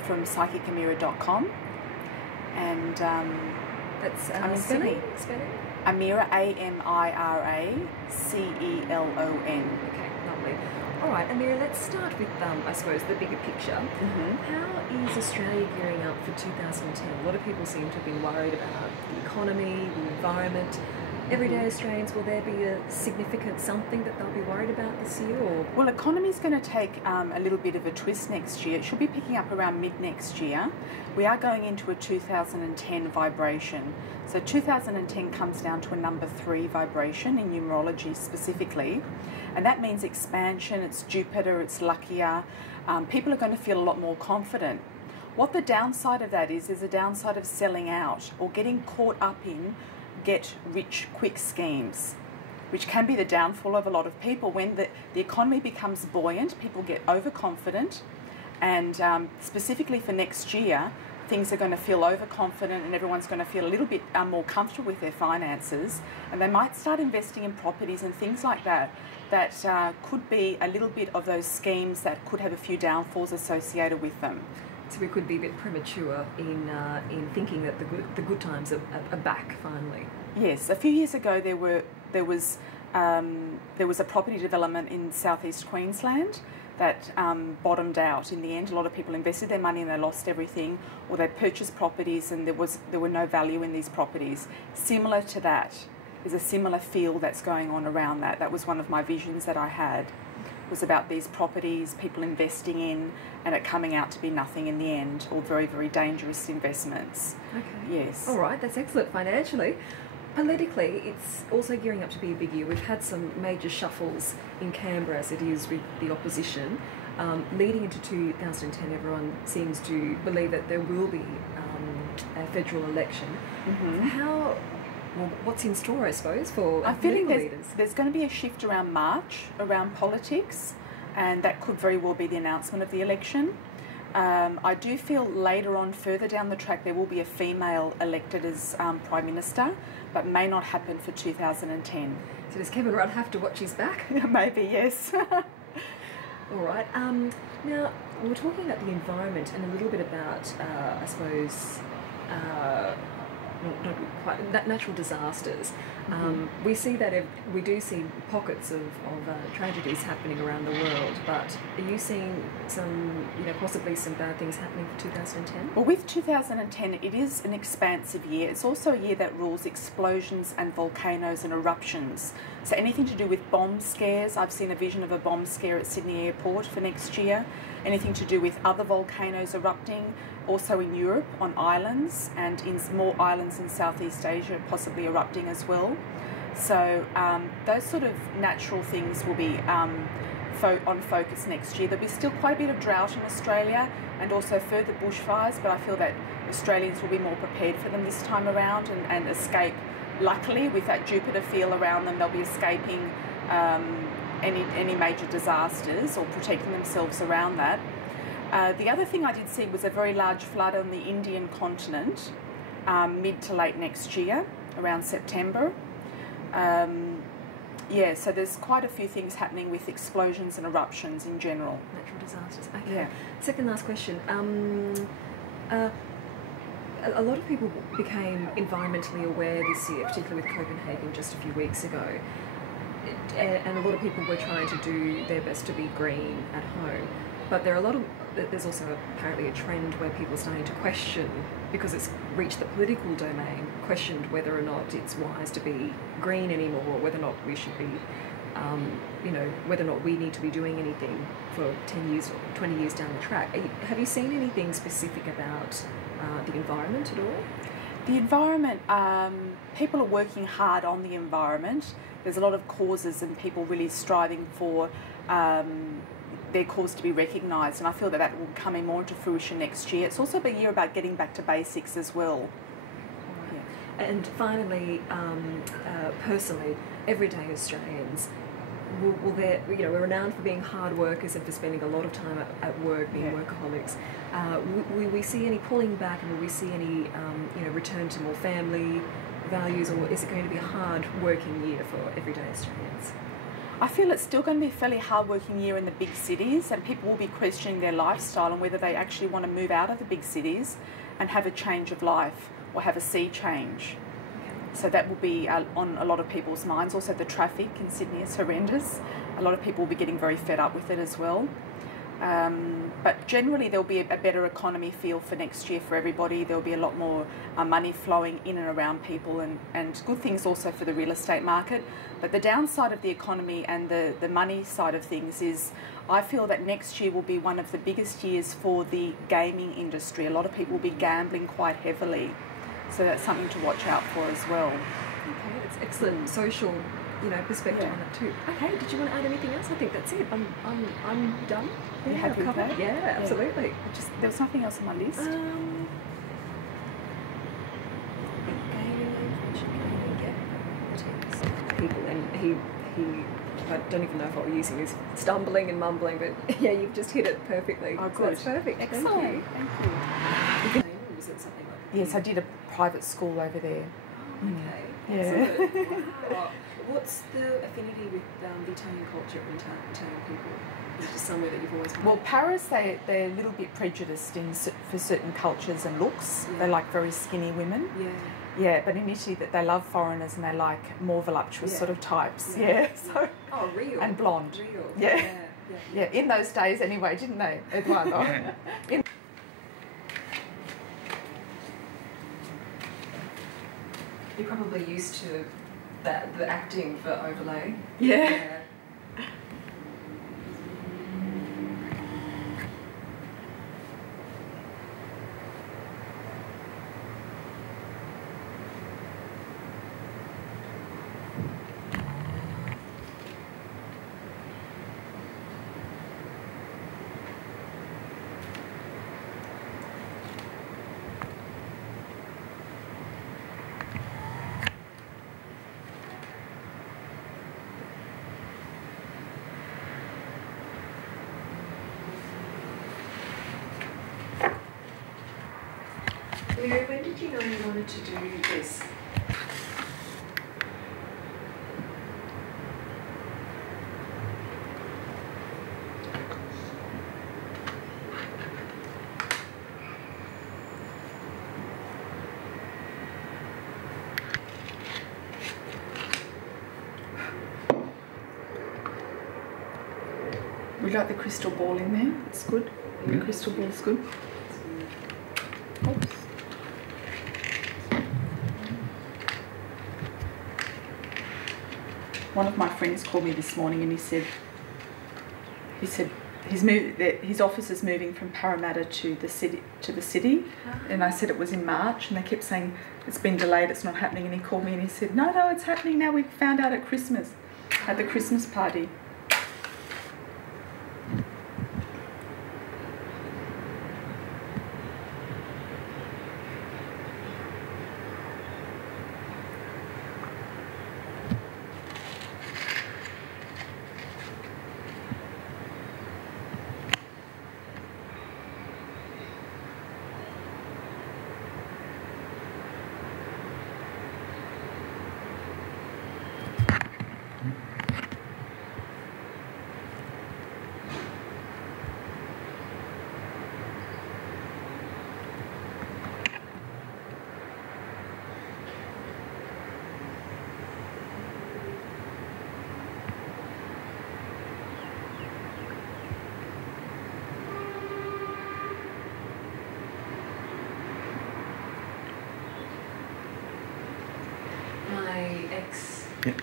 from psychicamira.com, and that's I'm in spelling? Amira, AMIRACELON. Okay, lovely. All right, Amira, let's start with, I suppose, the bigger picture. How is Australia gearing up for 2010? A lot of people seem to have been worried about the economy, the environment. Everyday Australians, will there be a significant something that they'll be worried about this year? Or? Well, economy's going to take a little bit of a twist next year. It should be picking up around mid next year. We are going into a 2010 vibration. So 2010 comes down to a number 3 vibration in numerology specifically. And that means expansion, it's Jupiter, it's luckier. People are going to feel a lot more confident. What the downside of that is a downside of selling out or getting caught up in get rich quick schemes, which can be the downfall of a lot of people. When the economy becomes buoyant, people get overconfident, and specifically for next year, things are going to feel overconfident and everyone's going to feel a little bit more comfortable with their finances, and they might start investing in properties and things like that could be a little bit of those schemes that could have a few downfalls associated with them. So we could be a bit premature in thinking that the good times are back finally. Yes, a few years ago there was a property development in southeast Queensland that bottomed out in the end. A lot of people invested their money and they lost everything, or they purchased properties and there were no value in these properties. Similar to that, there's a similar feel that's going on around that. That was one of my visions that I had. Was about these properties, people investing in, and it coming out to be nothing in the end, or very, very dangerous investments. Okay. Yes. All right, that's excellent financially. Politically, it's also gearing up to be a big year. We've had some major shuffles in Canberra, as it is with the opposition. Leading into 2010, everyone seems to believe that there will be a federal election. What's in store, I suppose, for I'm feeling leaders? There's going to be a shift around March, around politics, and that could very well be the announcement of the election. I do feel later on, further down the track, there will be a female elected as Prime Minister, but may not happen for 2010. So does Kevin Rudd have to watch his back? Maybe, yes. All right. Now, we're talking about the environment and a little bit about, I suppose, not quite natural disasters. We see that we do see pockets of tragedies happening around the world, but are you seeing some, possibly some bad things happening for 2010? Well, with 2010, it is an expansive year. It's also a year that rules explosions and volcanoes and eruptions. So anything to do with bomb scares, I've seen a vision of a bomb scare at Sydney Airport for next year. Anything to do with other volcanoes erupting, also in Europe on islands, and in more islands in Southeast Asia possibly erupting as well. So those sort of natural things will be on focus next year. There'll be still quite a bit of drought in Australia and also further bushfires, but I feel that Australians will be more prepared for them this time around and escape. Luckily, with that Jupiter feel around them, they'll be escaping any major disasters or protecting themselves around that. The other thing I did see was a very large flood on the Indian continent mid to late next year, around September. So there's quite a few things happening with explosions and eruptions in general. Natural disasters. Okay. Yeah. Second last question. A lot of people became environmentally aware this year, particularly with Copenhagen just a few weeks ago. And a lot of people were trying to do their best to be green at home. But there's also apparently a trend where people are starting to question, because it's reached the political domain, questioned whether or not it's wise to be green anymore, whether or not we should be, whether or not we need to be doing anything for 10 years or 20 years down the track. Have you seen anything specific about the environment at all? The environment, people are working hard on the environment. There's a lot of causes and people really striving for their cause to be recognised, and I feel that will come in more into fruition next year. It's also a year about getting back to basics as well. Yeah. And finally, personally, everyday Australians, we're renowned for being hard workers and for spending a lot of time at work, being workaholics. Will we see any pulling back, and will we see any return to more family values, or is it going to be a hard working year for everyday Australians? I feel it's still going to be a fairly hard-working year in the big cities, and people will be questioning their lifestyle and whether they actually want to move out of the big cities and have a change of life or have a sea change. So that will be on a lot of people's minds. Also, the traffic in Sydney is horrendous. A lot of people will be getting very fed up with it as well. But generally there'll be a better economy feel for next year for everybody. There'll be a lot more money flowing in and around people, and good things also for the real estate market. But the downside of the economy and the money side of things is I feel that next year will be one of the biggest years for the gaming industry. A lot of people will be gambling quite heavily. So that's something to watch out for as well. Okay, that's excellent social, perspective on it too. Okay, did you want to add anything else? I think that's it. I'm done. You happy with that? Yeah, absolutely. There was nothing else on my list. People, and he I don't even know if I'm using his stumbling and mumbling, but yeah, you've just hit it perfectly. Oh, good. So that's perfect. Excellent. Thank you. Or was it something like that? Yes, I did a private school over there. Oh, okay. Yeah. Excellent. Wow. What's the affinity with the Italian culture and Italian people? Is it just somewhere that you've always been? Well, Paris, they're a little bit prejudiced for certain cultures and looks. Yeah. They like very skinny women. Yeah. Yeah, but in Italy that they love foreigners and they like more voluptuous sort of types. Yeah. So. Oh, real. And blonde. Real. Yeah. Yeah. In those days anyway, didn't they, Eduardo? You're probably used to the acting for overlay. Yeah. Leo, when did you know you wanted to do this? We got the crystal ball in there. It's good. The crystal ball's good. Oops. One of my friends called me this morning and he said his office is moving from Parramatta to the city, and I said it was in March, and they kept saying it's been delayed, it's not happening, and he called me and he said no, it's happening now. We found out at Christmas, at the Christmas party.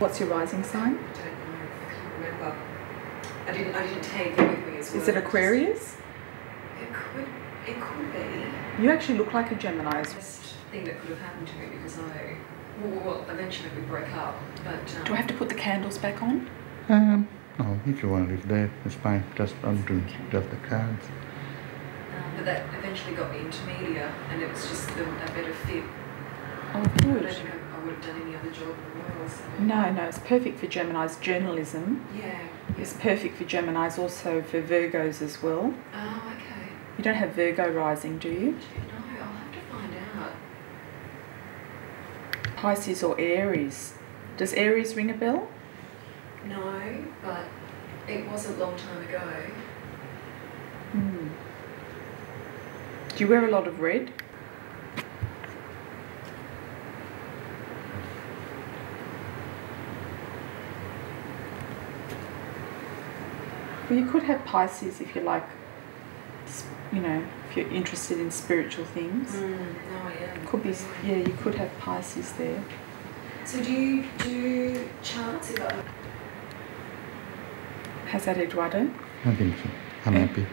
What's your rising sign? I don't know. I can't remember. I didn't take it with me as well. Is it Aquarius? It could be. You actually look like a Gemini. Best thing that could have happened to me because well, eventually we broke up. But do I have to put the candles back on? No, if you want to leave there, it's fine. Just undo just the cards. But that eventually got me into media, and it was just a better fit. Oh, I don't good. think I would have done any other job in the world. So. No, it's perfect for Geminis. Journalism is perfect for Geminis, also for Virgos as well. Oh, okay. You don't have Virgo rising, do you? No, I'll have to find out. Pisces or Aries. Does Aries ring a bell? No, but it was a long time ago. Do you wear a lot of red? Well, you could have Pisces if you like, you know, if you're interested in spiritual things. No, I am. Could be, yeah, you could have Pisces there. So do you do charts? Has that Eduardo? I think so. I'm happy.